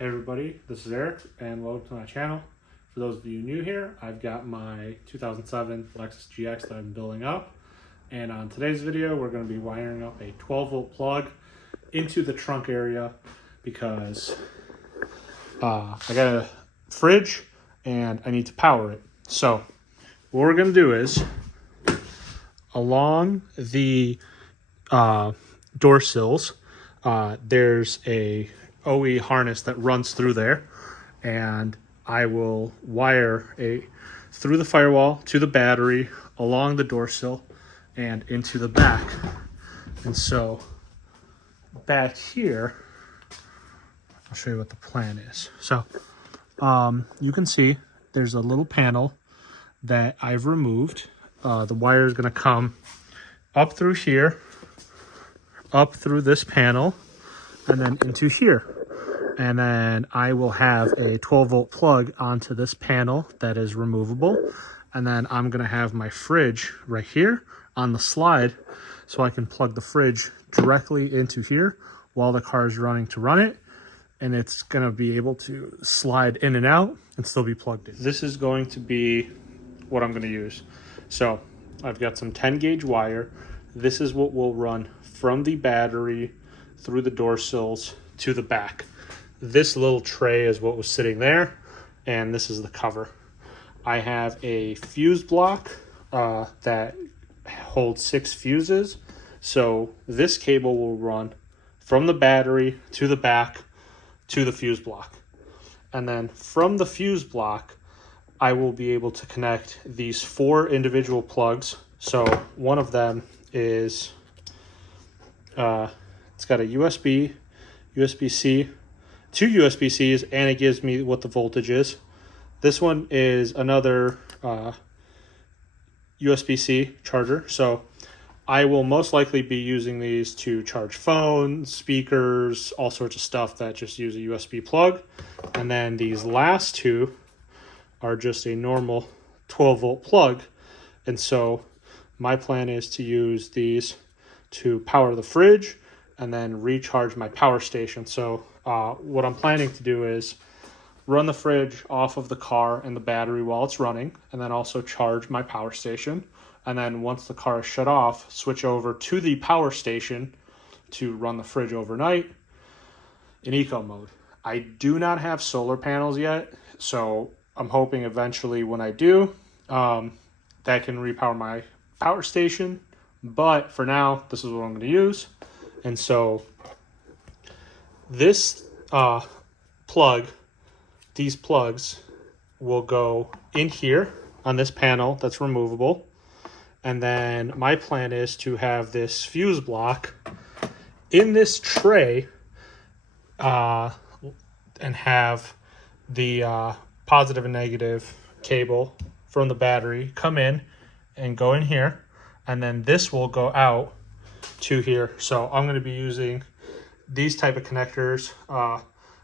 Hey everybody, this is Eric and welcome to my channel. For those of you new here, I've got my 2007 Lexus GX that I'm building up, and on today's video we're going to be wiring up a 12-volt plug into the trunk area because I got a fridge and I need to power it. So what we're going to do is along the door sills there's a OE harness that runs through there, and I will wire through the firewall to the battery along the door sill and into the back. And so back here, I'll show you what the plan is. So you can see there's a little panel that I've removed. The wire is going to come up through here, up through this panel, and then into here. And then I will have a 12-volt plug onto this panel that is removable. And then I'm going to have my fridge right here on the slide, so I can plug the fridge directly into here while the car is running to run it. And it's going to be able to slide in and out and still be plugged in. This is going to be what I'm going to use. So I've got some 10 gauge wire. This is what will run from the battery through the door sills to the back. This little tray is what was sitting there, and this is the cover. I have a fuse block that holds 6 fuses. So this cable will run from the battery to the back to the fuse block. And then from the fuse block, I will be able to connect these 4 individual plugs. So one of them is, it's got a USB, USB-C, 2 USB-Cs, and it gives me what the voltage is. This one is another USB-C charger. So I will most likely be using these to charge phones, speakers, all sorts of stuff that just use a USB plug. And then these last 2 are just a normal 12-volt plug. And so my plan is to use these to power the fridge and then recharge my power station. So what I'm planning to do is run the fridge off of the car and the battery while it's running, and then also charge my power station. And then once the car is shut off, switch over to the power station to run the fridge overnight in eco mode. I do not have solar panels yet, so I'm hoping eventually when I do, that can repower my power station. But for now, this is what I'm going to use. And so this plug, these plugs will go in here on this panel that's removable. And then my plan is to have this fuse block in this tray and have the positive and negative cable from the battery come in and go in here. And then this will go out to here. So I'm going to be using these type of connectors,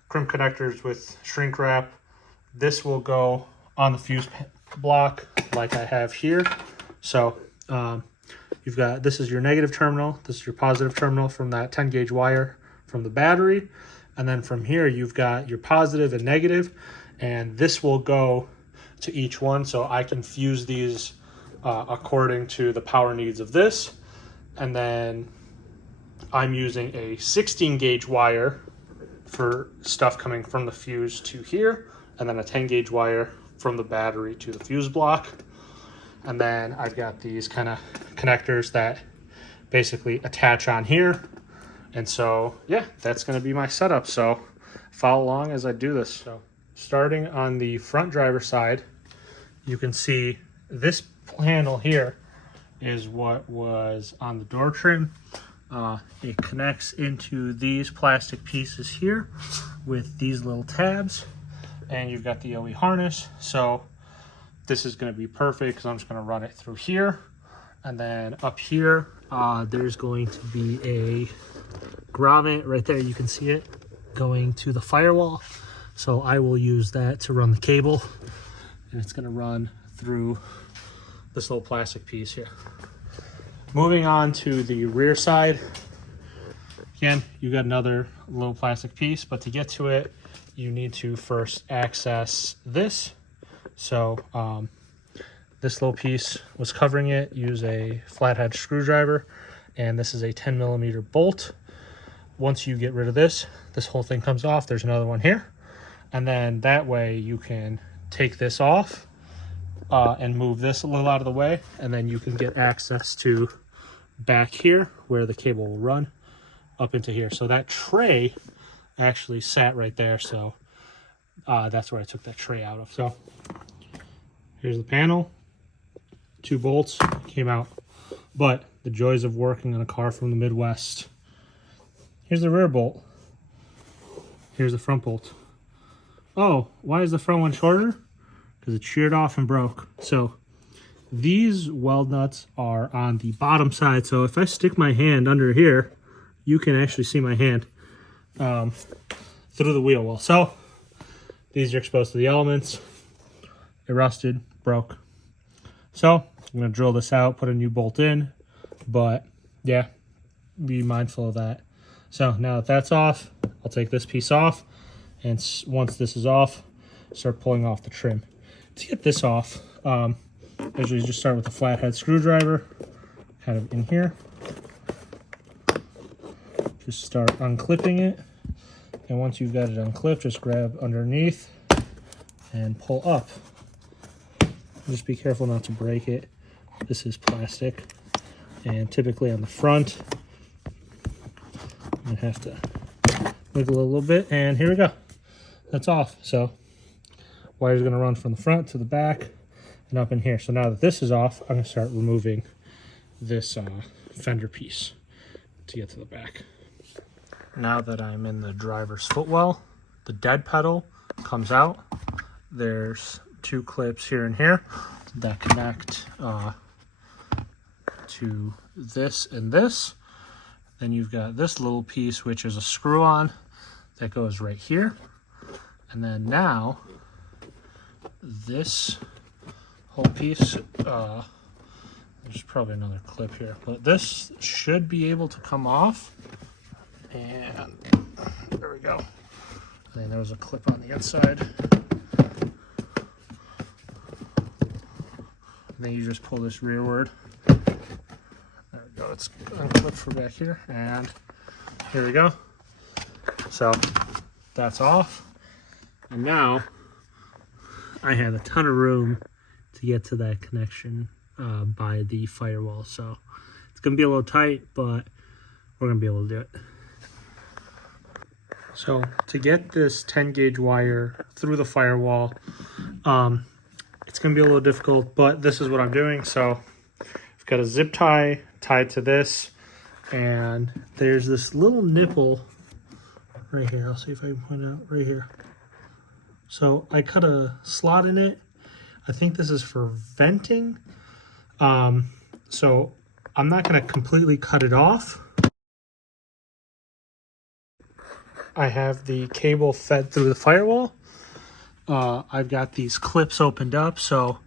crimp connectors with shrink wrap. This will go on the fuse block like I have here. So you've got, this is your negative terminal, this is your positive terminal from that 10 gauge wire from the battery. And then from here, you've got your positive and negative, and this will go to each one. So I can fuse these according to the power needs of this. And then I'm using a 16 gauge wire for stuff coming from the fuse to here, and then a 10 gauge wire from the battery to the fuse block. And then I've got these kind of connectors that basically attach on here. And so, yeah, that's going to be my setup. So follow along as I do this. So starting on the front driver side, you can see this panel here is what was on the door trim. It connects into these plastic pieces here with these little tabs, and you've got the OE harness. So this is going to be perfect because I'm just going to run it through here. And then up here, there's going to be a grommet right there. You can see it going to the firewall. So I will use that to run the cable, and it's going to run through this little plastic piece here. Moving on to the rear side, again, you got another little plastic piece, but to get to it, you need to first access this. So this little piece was covering it. Use a flathead screwdriver, and this is a 10mm bolt. Once you get rid of this whole thing comes off. There's another one here, and then that way you can take this off and move this a little out of the way, and then you can get access to back here where the cable will run up into here. So that tray actually sat right there, so that's where I took that tray out of. So here's the panel, 2 bolts came out. But the joys of working on a car from the Midwest. Here's the rear bolt. Here's the front bolt. Oh, why is the front one shorter? Because it sheared off and broke. So these weld nuts are on the bottom side. So if I stick my hand under here, you can actually see my hand through the wheel well. So these are exposed to the elements. It rusted, broke. So I'm going to drill this out, put a new bolt in. But yeah, be mindful of that. So now that that's off, I'll take this piece off, and once this is off, start pulling off the trim. To get this off, usually just start with a flathead screwdriver, kind of in here. Just start unclipping it, and once you've got it unclipped, just grab underneath and pull up. Just be careful not to break it. This is plastic, and typically on the front, I have to wiggle a little bit, and here we go. That's off. So wire's going to run from the front to the back and up in here. So now that this is off, I'm going to start removing this fender piece to get to the back. Now that I'm in the driver's footwell, the dead pedal comes out. There's 2 clips here and here that connect to this and this. Then you've got this little piece, which is a screw-on that goes right here. And then now, this whole piece, there's probably another clip here, but this should be able to come off. And there we go. And then there was a clip on the inside. And then you just pull this rearward. There we go, it's unclipped for back here, and here we go. So that's off, and now I have a ton of room to get to that connection by the firewall. So it's gonna be a little tight, but we're gonna be able to do it. So to get this 10 gauge wire through the firewall, it's gonna be a little difficult, but this is what I'm doing. So I've got a zip tie tied to this, and there's this little nipple right here. I'll see if I can point it out right here. So I cut a slot in it. I think this is for venting. So I'm not going to completely cut it off. I have the cable fed through the firewall. I've got these clips opened up, so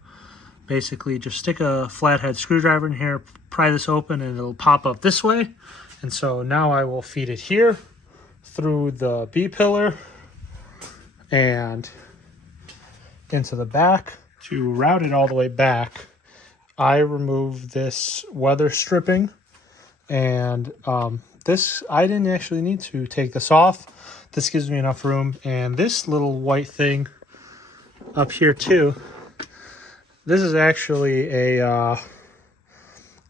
basically just stick a flathead screwdriver in here, pry this open, and it'll pop up this way. And so now I will feed it here through the B-pillar and into the back. To route it all the way back, I remove this weather stripping, and this, I didn't actually need to take this off. This gives me enough room, and this little white thing up here too, this is actually a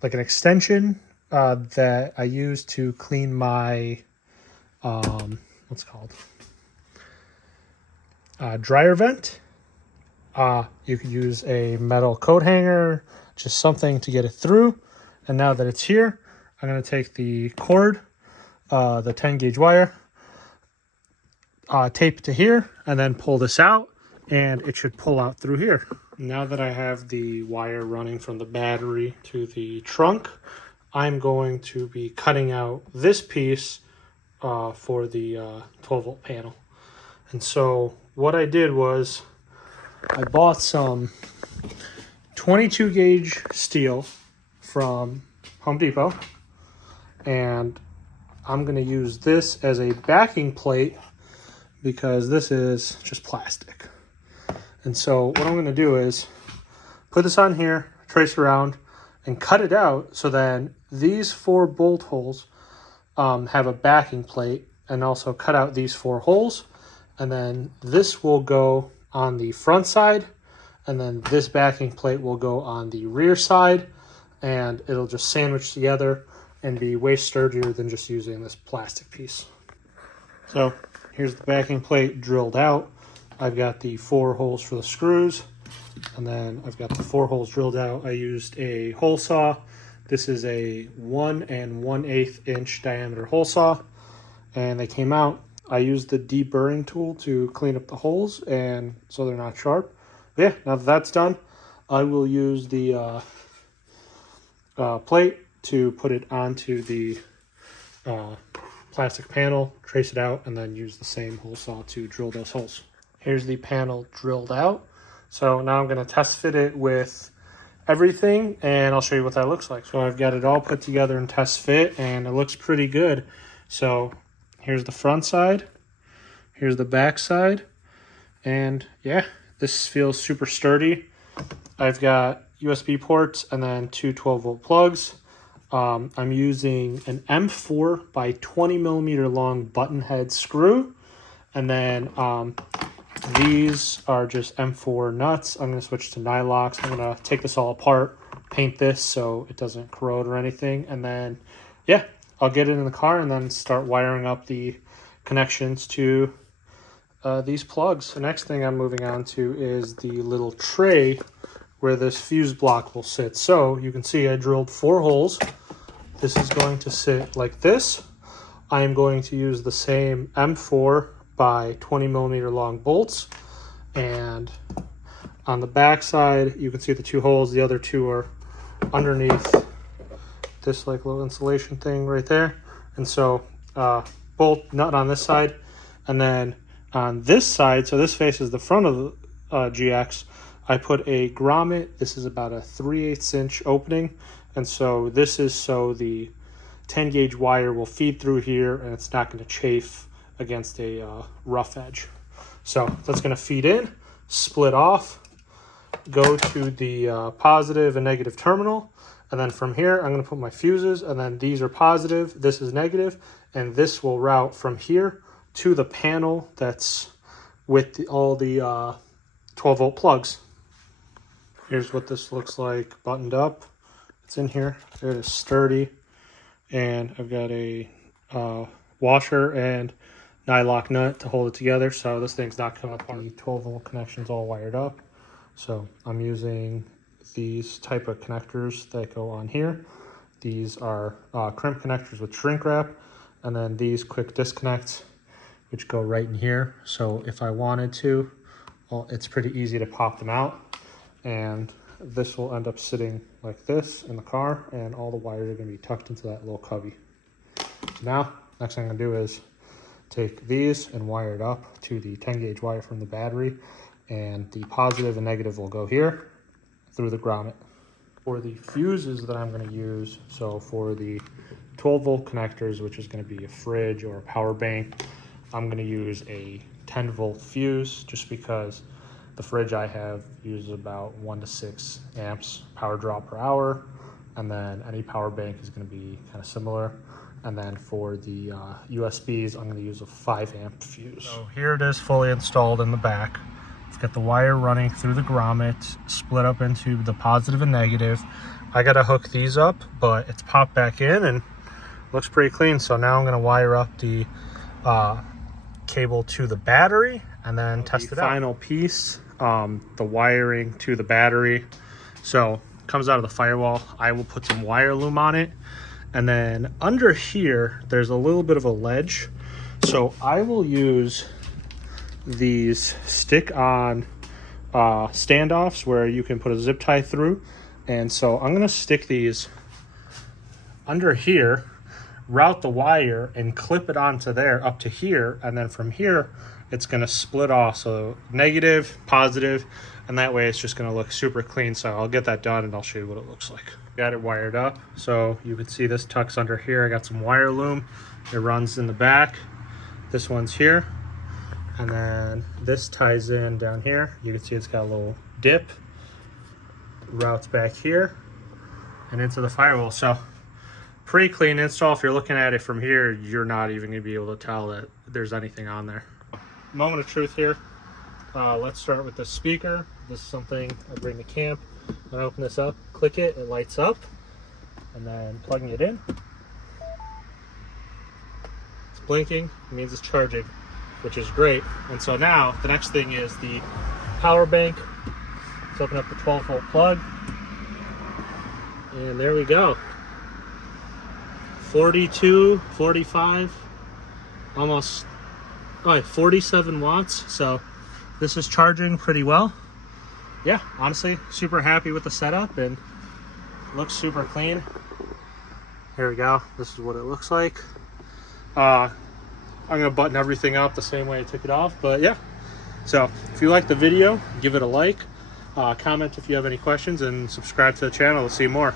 like an extension that I use to clean my what's it called, dryer vent. You could use a metal coat hanger, just something to get it through. And now that it's here, I'm going to take the cord, the 10 gauge wire, tape it to here, and then pull this out, and it should pull out through here. Now that I have the wire running from the battery to the trunk, I'm going to be cutting out this piece for the 12 volt panel. And so what I did was I bought some 22 gauge steel from Home Depot, and I'm going to use this as a backing plate because this is just plastic. And so what I'm going to do is put this on here, trace around, and cut it out so then these 4 bolt holes have a backing plate, and also cut out these 4 holes. And then this will go on the front side, and then this backing plate will go on the rear side, and it'll just sandwich together and be way sturdier than just using this plastic piece. So here's the backing plate drilled out. I've got the 4 holes for the screws, and then I've got the 4 holes drilled out. I used a hole saw. This is a 1 1/8 inch diameter hole saw, and they came out. I used the deburring tool to clean up the holes, and so they're not sharp. But yeah, now that that's done, I will use the plate to put it onto the plastic panel, trace it out, and then use the same hole saw to drill those holes. Here's the panel drilled out. So now I'm going to test fit it with everything, and I'll show you what that looks like. So I've got it all put together and test fit, and it looks pretty good. So here's the front side, here's the back side, and yeah, this feels super sturdy. I've got USB ports and then 2 12-volt plugs. I'm using an M4 by 20 millimeter long button head screw, and then these are just M4 nuts. I'm going to switch to nylox. I'm going to take this all apart, paint this so it doesn't corrode or anything, and then yeah, I'll get it in the car and then start wiring up the connections to these plugs. The next thing I'm moving on to is the little tray where this fuse block will sit. So you can see I drilled 4 holes. This is going to sit like this. I am going to use the same M4 by 20 millimeter long bolts, and on the back side you can see the 2 holes. The other 2 are underneath this like little insulation thing right there. And so bolt nut on this side, and then on this side, so this faces the front of the GX, I put a grommet. This is about a 3/8 inch opening, and so this is so the 10 gauge wire will feed through here and it's not going to chafe against a rough edge. So that's going to feed in, split off, go to the positive and negative terminal, and then from here I'm going to put my fuses, and then these are positive, this is negative, and this will route from here to the panel that's with all the 12-volt plugs. Here's what this looks like buttoned up. It's in here. It is sturdy, and I've got a washer and nylock nut to hold it together, so this thing's not coming apart. The 12-volt connection's all wired up, so I'm using these type of connectors that go on here. These are crimp connectors with shrink wrap, and then these quick disconnects which go right in here. So if I wanted to, well, it's pretty easy to pop them out, and this will end up sitting like this in the car, and all the wires are going to be tucked into that little cubby. So now next thing I'm going to do is take these and wire it up to the 10 gauge wire from the battery, and the positive and negative will go here through the grommet. For the fuses that I'm going to use, so for the 12-volt connectors, which is going to be a fridge or a power bank, I'm going to use a 10-volt fuse, just because the fridge I have uses about 1 to 6 amps power draw per hour, and then any power bank is going to be kind of similar. And then for the USBs, I'm going to use a 5 amp fuse. So here it is fully installed in the back. I've got the wire running through the grommet, split up into the positive and negative. I got to hook these up, but it's popped back in and looks pretty clean. So now I'm going to wire up the cable to the battery and then test it out. Final piece, the wiring to the battery. So it comes out of the firewall. I will put some wire loom on it. And then under here, there's a little bit of a ledge. So I will use these stick-on standoffs where you can put a zip tie through. And so I'm going to stick these under here, route the wire, and clip it onto there up to here. And then from here, it's going to split off. So negative, positive, and that way it's just going to look super clean. So I'll get that done and I'll show you what it looks like. Got it wired up, so you can see this tucks under here. I got some wire loom. It runs in the back. This one's here, And then this ties in down here. You can see it's got a little dip, routes back here and into the firewall. So pretty clean install. If you're looking at it from here, you're not even gonna be able to tell that there's anything on there. Moment of truth here. Let's start with the speaker. This is something I bring to camp. When I open this up, click it, it lights up, and then plugging it in. It's blinking, it means it's charging, which is great. And so now the next thing is the power bank. Let's open up the 12-volt plug. And there we go. 42, 45, almost 47 watts. So this is charging pretty well. Yeah, honestly, super happy with the setup and looks super clean. Here we go. This is what it looks like. I'm gonna button everything up the same way I took it off, but yeah. So if you like the video, give it a like, comment if you have any questions, and subscribe to the channel to see more.